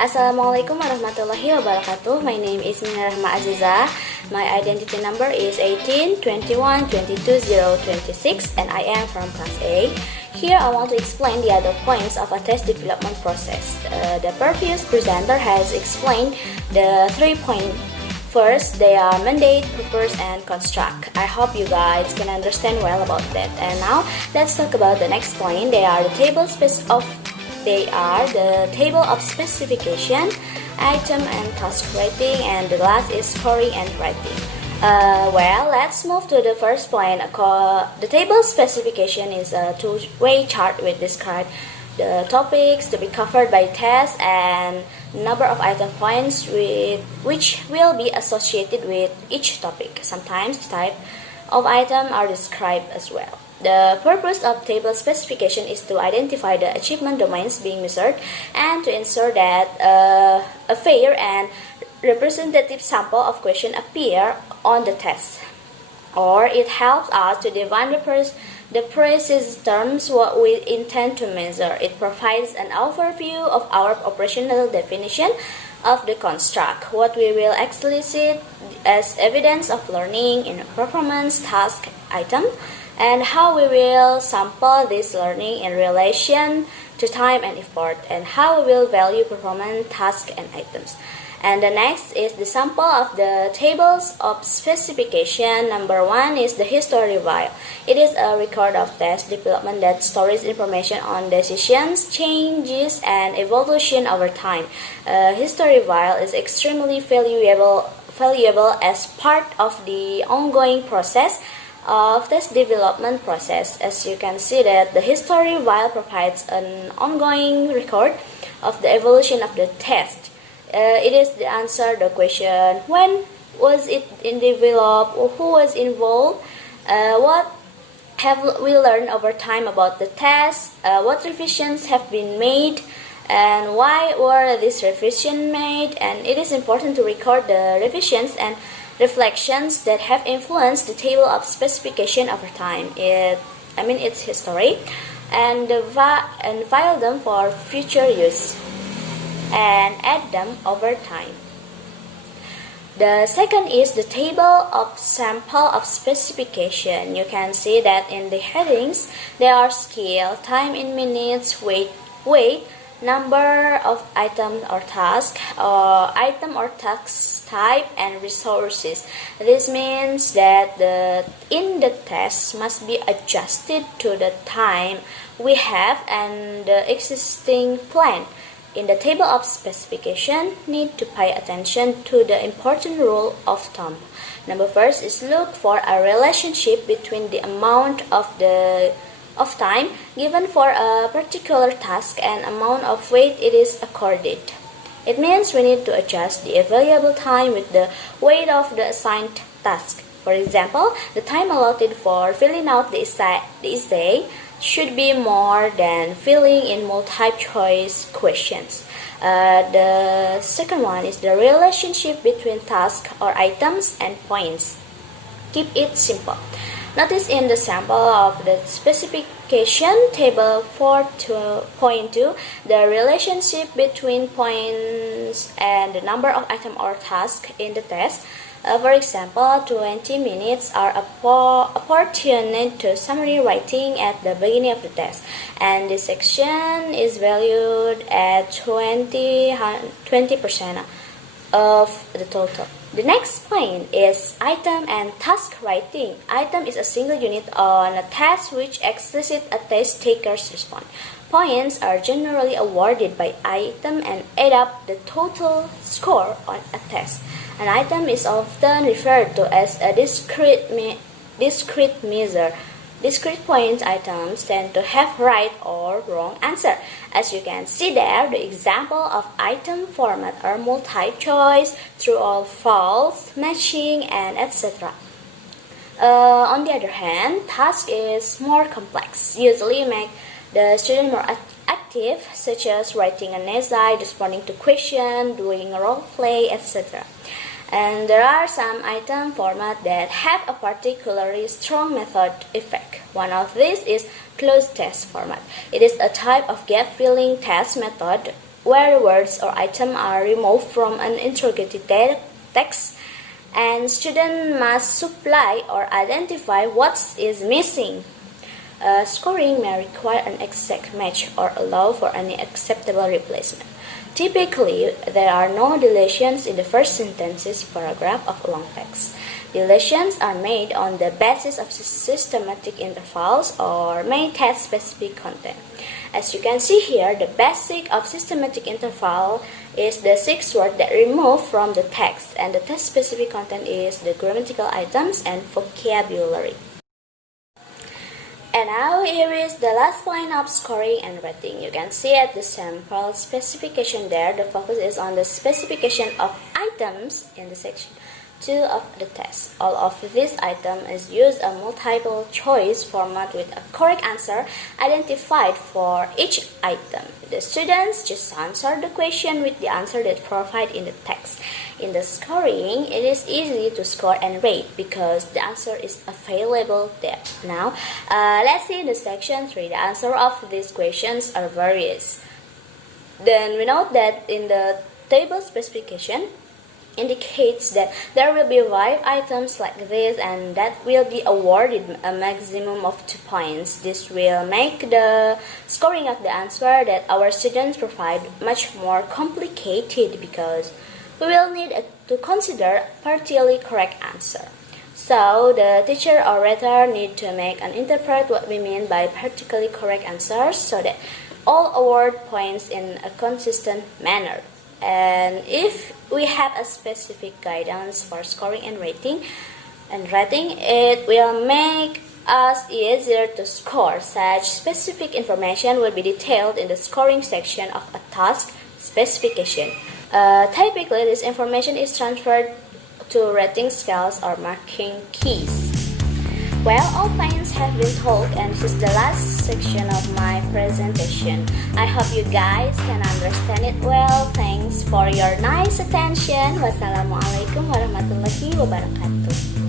Assalamualaikum warahmatullahi wabarakatuh. My name is Mina Rahma Azizah. My identity number is 18 21 22 026 and I am from class A. Here I want to explain the other points of a test development process. The previous presenter has explained the 3 points. First, they are mandate, purpose, and construct. I hope you guys can understand well about that. And now, let's talk about the next point. They are the table of specification, item and task rating, and the last is scoring and rating. Let's move to the first point. The table specification is a two-way chart which describes the topics to be covered by test and number of item points which will be associated with each topic. Sometimes the type of item are described as well. The purpose of table specification is to identify the achievement domains being measured and to ensure that a fair and representative sample of questions appear on the test. Or it helps us to define the precise terms what we intend to measure. It provides an overview of our operational definition of the construct, what we will explicit as evidence of learning in a performance task item, and how we will sample this learning in relation to time and effort, and how we will value performance tasks and items. And the next is the sample of the tables of specification. Number 1 is the history file. It is a record of test development that stores information on decisions, changes, and evolution over time. History file is extremely valuable as part of the ongoing process of test development process. As you can see that the history file provides an ongoing record of the evolution of the test. It is the answer the question when was it developed, or who was involved, what have we learned over time about the test, what revisions have been made, and why were these revisions made. And it is important to record the revisions and reflections that have influenced the table of specification over time. Its history, and file them for future use and add them over time. The second is the table of sample of specification. You can see that in the headings there are scale, time in minutes, weight, number of items or task, or item or task type, and resources. This means that the test must be adjusted to the time we have and the existing plan. In the table of specification, need to pay attention to the important rule of thumb. Number first is look for a relationship between the amount of time given for a particular task and amount of weight it is accorded. It means we need to adjust the available time with the weight of the assigned task. For example, the time allotted for filling out the essay should be more than filling in multiple-choice questions. The second one is the relationship between tasks or items and points. Keep it simple. Notice in the sample of the specification table 4.2 the relationship between points and the number of items or tasks in the test. For example, 20 minutes are apportioned to summary writing at the beginning of the test, and this section is valued at 20% of the total. The next point is item and task rating. Item is a single unit on a test which explicit a test taker's response. Points are generally awarded by item and add up the total score on a test. An item is often referred to as a discrete measure. Discrete point items tend to have right or wrong answer. As you can see there, the example of item format are multi-choice, true or false, matching, and etc. On the other hand, task is more complex, usually make the student more active, such as writing an essay, responding to questions, doing a role play, etc. And there are some item formats that have a particularly strong method effect. One of these is closed test format. It is a type of gap filling test method where words or items are removed from an interrogative text, and students must supply or identify what is missing. Scoring may require an exact match or allow for any acceptable replacement. Typically, there are no deletions in the first sentences paragraph of a long text. Deletions are made on the basis of systematic intervals or may test specific content. As you can see here, the basic of systematic interval is the 6 words that remove from the text, and the test specific content is the grammatical items and vocabulary. And now here is the last point of scoring and rating. You can see at the sample specification there, the focus is on the specification of items in the section 2 of the test. All of this item is used a multiple choice format with a correct answer identified for each item. The students just answer the question with the answer that provided in the text. In the scoring, it is easy to score and rate because the answer is available there. Now, let's see in the section 3. The answer of these questions are various. Then we note that in the table specification indicates that there will be 5 items like this and that will be awarded a maximum of 2 points. This will make the scoring of the answer that our students provide much more complicated because we will need to consider partially correct answer. So the teacher or writer need to make and interpret what we mean by partially correct answers so that all award points in a consistent manner. And if we have a specific guidance for scoring and rating, it will make us easier to score. Such specific information will be detailed in the scoring section of a task specification. Typically, this information is transferred to rating scales or marking keys. Well, all points have been told, and this is the last section of my presentation. I hope you guys can understand it well. Thanks for your nice attention. Wassalamualaikum warahmatullahi wabarakatuh.